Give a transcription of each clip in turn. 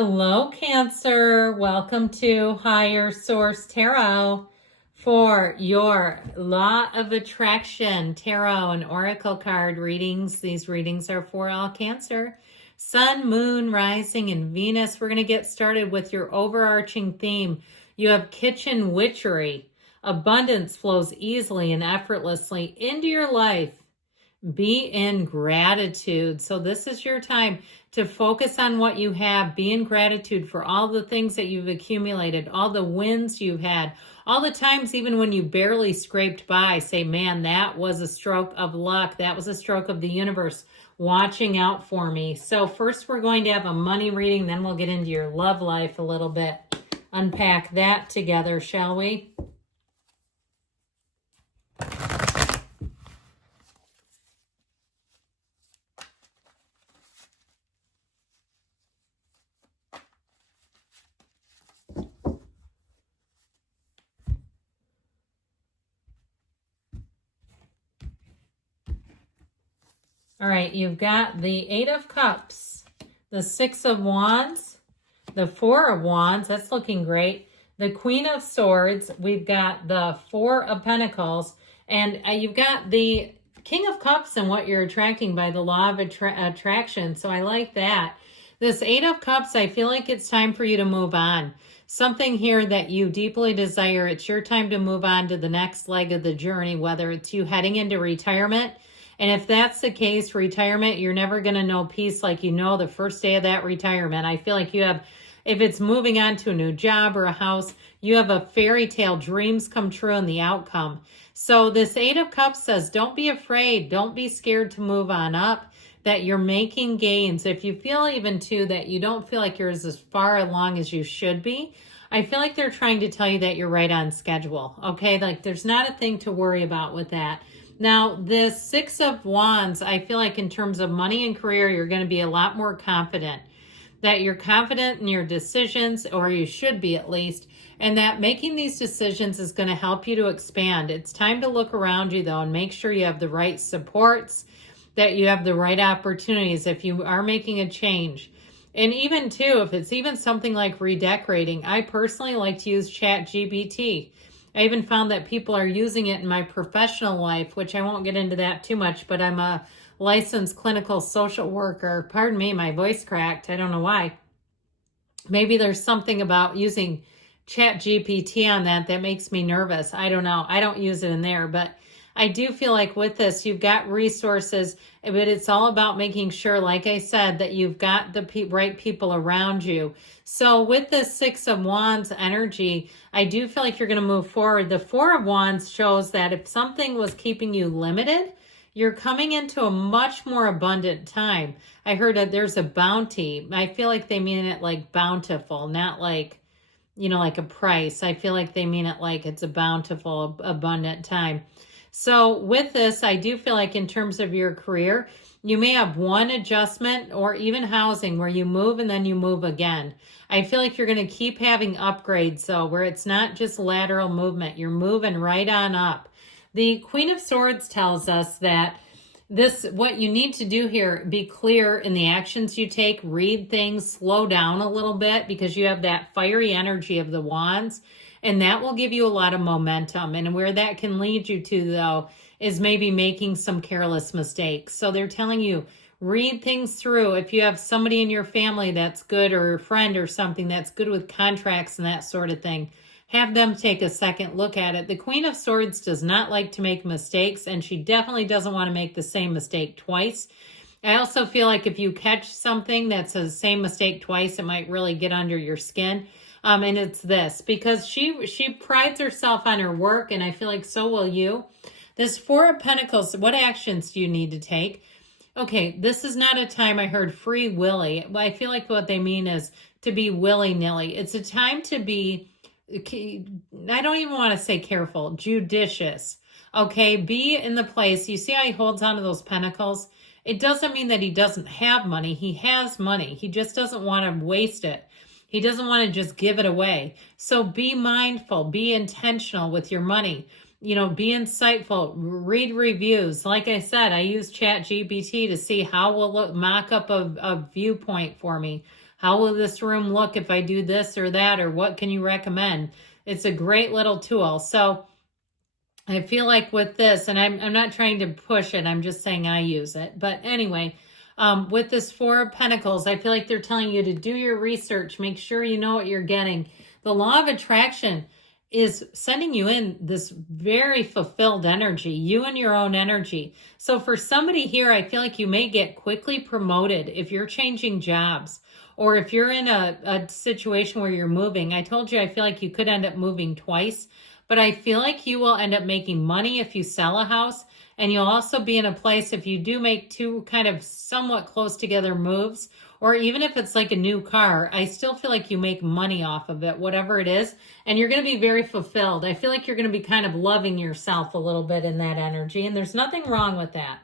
Hello, Cancer. Welcome to Higher Source Tarot for your Law of Attraction Tarot and Oracle card readings. These readings are for all Cancer. Sun, Moon, Rising, and Venus. We're going to get started with your overarching theme. You have kitchen witchery. Abundance flows easily and effortlessly into your life. Be in gratitude. So this is your time to focus on what you have. Be in gratitude for all the things that you've accumulated, all the wins you've had, all the times even when you barely scraped by. Say, man, that was a stroke of luck. That was a stroke of the universe watching out for me. So first we're going to have a money reading, then we'll get into your love life a little bit. Unpack that together, shall we? All right, you've got the Eight of Cups, the Six of Wands, the Four of Wands. That's looking great. The Queen of Swords. We've got the Four of Pentacles. And you've got the King of Cups and what you're attracting by the law of attraction. So I like that. This Eight of Cups, I feel like it's time for you to move on. Something here that you deeply desire. It's your time to move on to the next leg of the journey, whether it's you heading into retirement. And if that's the case, retirement, you're never going to know peace like you know the first day of that retirement. I feel like you have, if it's moving on to a new job or a house, you have a fairy tale, dreams come true in the outcome. So this Eight of Cups says, don't be afraid. Don't be scared to move on up, that you're making gains. If you feel even too that you don't feel like you're as far along as you should be, I feel like they're trying to tell you that you're right on schedule. Okay, like there's not a thing to worry about with that. Now, this Six of Wands, I feel like in terms of money and career, you're going to be a lot more confident. That you're confident in your decisions, or you should be at least, and that making these decisions is going to help you to expand. It's time to look around you, though, and make sure you have the right supports, that you have the right opportunities if you are making a change. And even, too, if it's even something like redecorating, I personally like to use ChatGPT. I even found that people are using it in my professional life, which I won't get into that too much, but I'm a licensed clinical social worker. Pardon me, my voice cracked. I don't know why. Maybe there's something about using ChatGPT on that makes me nervous. I don't know. I don't use it in there, but I do feel like with this, you've got resources, but it's all about making sure, like I said, that you've got the right people around you. So with this Six of Wands energy, I do feel like you're going to move forward. The Four of Wands shows that if something was keeping you limited, you're coming into a much more abundant time. I heard that there's a bounty. I feel like they mean it like bountiful, not like, like a price. I feel like they mean it like it's a bountiful, abundant time. So with this, I do feel like in terms of your career, you may have one adjustment or even housing where you move and then you move again. I feel like you're going to keep having upgrades, though, where it's not just lateral movement. You're moving right on up. The Queen of Swords tells us that what you need to do here, be clear in the actions you take, read things, slow down a little bit because you have that fiery energy of the wands. And that will give you a lot of momentum. And where that can lead you to, though, is maybe making some careless mistakes. So they're telling you, read things through. If you have somebody in your family that's good, or a friend or something that's good with contracts and that sort of thing, have them take a second look at it. The Queen of Swords does not like to make mistakes, and she definitely doesn't want to make the same mistake twice. I also feel like if you catch something that's the same mistake twice, it might really get under your skin. And it's this, because she prides herself on her work, and I feel like so will you. This Four of Pentacles, what actions do you need to take? Okay, this is not a time, I heard free willy. I feel like what they mean is to be willy-nilly. It's a time to be, I don't even want to say careful, judicious. Okay, be in the place. You see how he holds on to those pentacles? It doesn't mean that he doesn't have money. He has money. He just doesn't want to waste it. He doesn't want to just give it away. So be mindful, be intentional with your money. be insightful, read reviews. Like I said, I use ChatGPT to see how will it mock up a viewpoint for me. How will this room look if I do this or that, or what can you recommend? It's a great little tool. So I feel like with this, and I'm not trying to push it, I'm just saying I use it. But anyway, with this Four of Pentacles, I feel like they're telling you to do your research, make sure you know what you're getting. The law of attraction is sending you in this very fulfilled energy, you and your own energy. So for somebody here, I feel like you may get quickly promoted if you're changing jobs, or if you're in a situation where you're moving. I told you, I feel like you could end up moving twice, but I feel like you will end up making money if you sell a house. And you'll also be in a place if you do make two kind of somewhat close together moves, or even if it's like a new car, I still feel like you make money off of it, whatever it is. And you're going to be very fulfilled. I feel like you're going to be kind of loving yourself a little bit in that energy. And there's nothing wrong with that.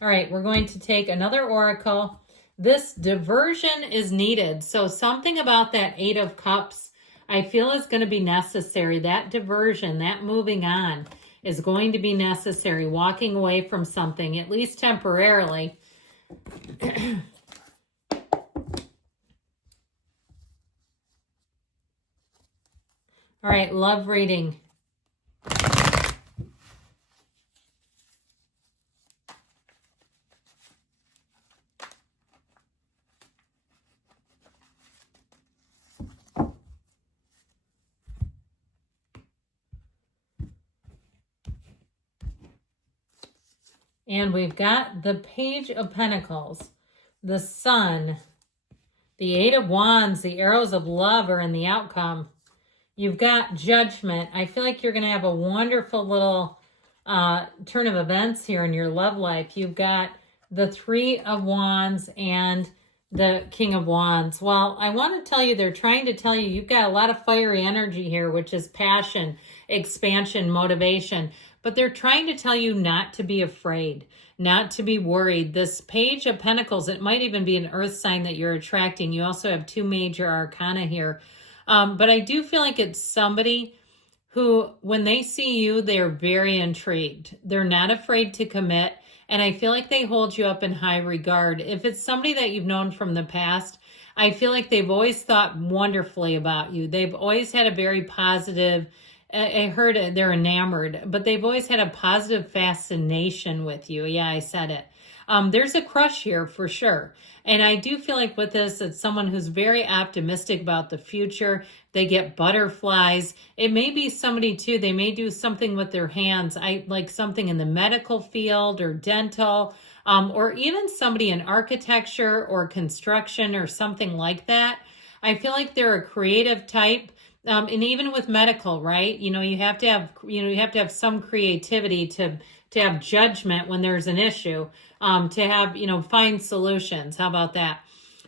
All right, we're going to take another oracle. This diversion is needed. So something about that Eight of Cups, I feel is going to be necessary. That diversion, that moving on is going to be necessary. Walking away from something, at least temporarily. All right, love reading. And we've got the Page of Pentacles, the Sun, the Eight of Wands, the arrows of love are in the outcome. You've got Judgment. I feel like you're going to have a wonderful little turn of events here in your love life. You've got the Three of Wands and the King of Wands. Well, I want to tell you, they're trying to tell you, you've got a lot of fiery energy here, which is passion, expansion, motivation. But they're trying to tell you not to be afraid, not to be worried. This Page of Pentacles, it might even be an earth sign that you're attracting. You also have two major arcana here. But I do feel like it's somebody who, when they see you, they're very intrigued. They're not afraid to commit. And I feel like they hold you up in high regard. If it's somebody that you've known from the past, I feel like they've always thought wonderfully about you. They've always had a very positive, I heard it, they're enamored, but they've always had a positive fascination with you. Yeah, I said it. There's a crush here for sure. And I do feel like with this, it's someone who's very optimistic about the future. They get butterflies. It may be somebody too, they may do something with their hands. I like something in the medical field or dental, or even somebody in architecture or construction or something like that. I feel like they're a creative type. And even with medical, right? You have to have some creativity to have judgment when there's an issue, to have, find solutions. How about that?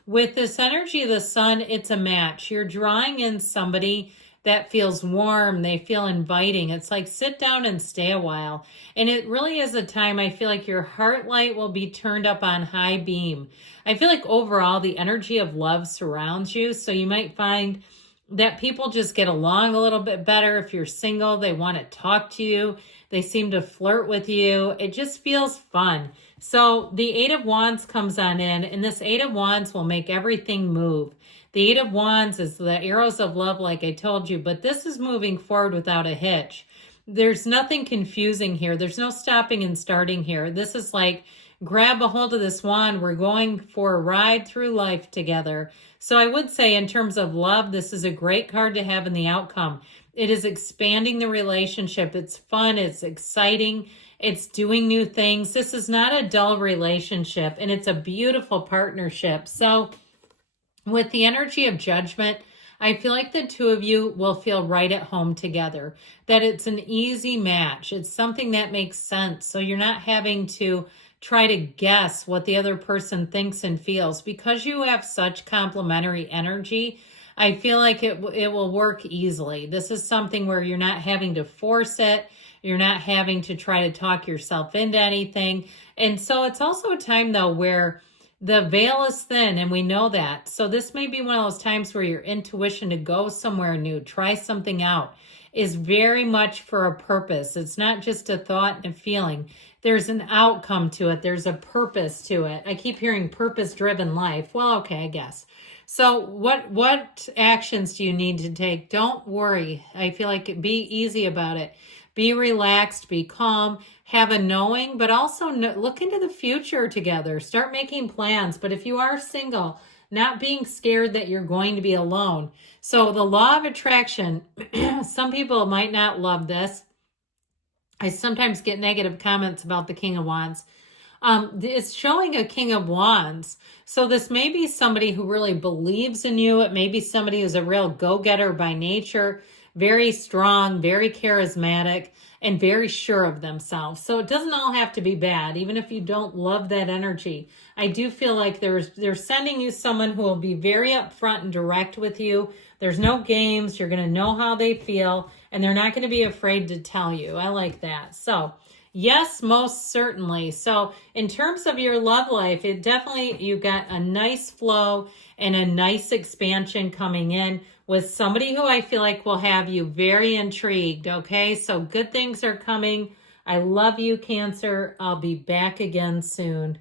With this energy of the Sun, it's a match. You're drawing in somebody that feels warm. They feel inviting. It's like sit down and stay a while. And it really is a time I feel like your heart light will be turned up on high beam. I feel like overall the energy of love surrounds you. So you might find that people just get along a little bit better. If you're single, they want to talk to you. They seem to flirt with you. It just feels fun. So the Eight of Wands comes on in, and this Eight of Wands will make everything move. The Eight of Wands is the arrows of love, like I told you, but this is moving forward without a hitch. There's nothing confusing here. There's no stopping and starting here. This is like, grab a hold of this wand. We're going for a ride through life together. So I would say in terms of love, this is a great card to have in the outcome. It is expanding the relationship. It's fun. It's exciting. It's doing new things. This is not a dull relationship, and it's a beautiful partnership. So with the energy of Judgment, I feel like the two of you will feel right at home together, that it's an easy match. It's something that makes sense. So you're not having to try to guess what the other person thinks and feels. Because you have such complementary energy, I feel like it will work easily. This is something where you're not having to force it. You're not having to try to talk yourself into anything. And so it's also a time, though, where the veil is thin, and we know that. So this may be one of those times where your intuition to go somewhere new, try something out. is very much for a purpose. It's not just a thought and a feeling. There's an outcome to it. There's a purpose to it. I keep hearing purpose-driven life. Well, okay, I guess. So what actions do you need to take? Don't worry. I feel like be easy about it. Be relaxed, be calm, have a knowing, but also look into the future together. Start making plans. But if you are single, not being scared that you're going to be alone. So the law of attraction, some people might not love this. I sometimes get negative comments about the King of Wands. It's showing a King of Wands. So this may be somebody who really believes in you. It may be somebody who's a real go-getter by nature, very strong, very charismatic, and very sure of themselves. So it doesn't all have to be bad, even if you don't love that energy. I do feel like they're sending you someone who will be very upfront and direct with you. There's no games. You're going to know how they feel, and they're not going to be afraid to tell you. I like that. So yes, most certainly. So in terms of your love life, it definitely, you've got a nice flow and a nice expansion coming in with somebody who I feel like will have you very intrigued, okay? So good things are coming. I love you, Cancer. I'll be back again soon.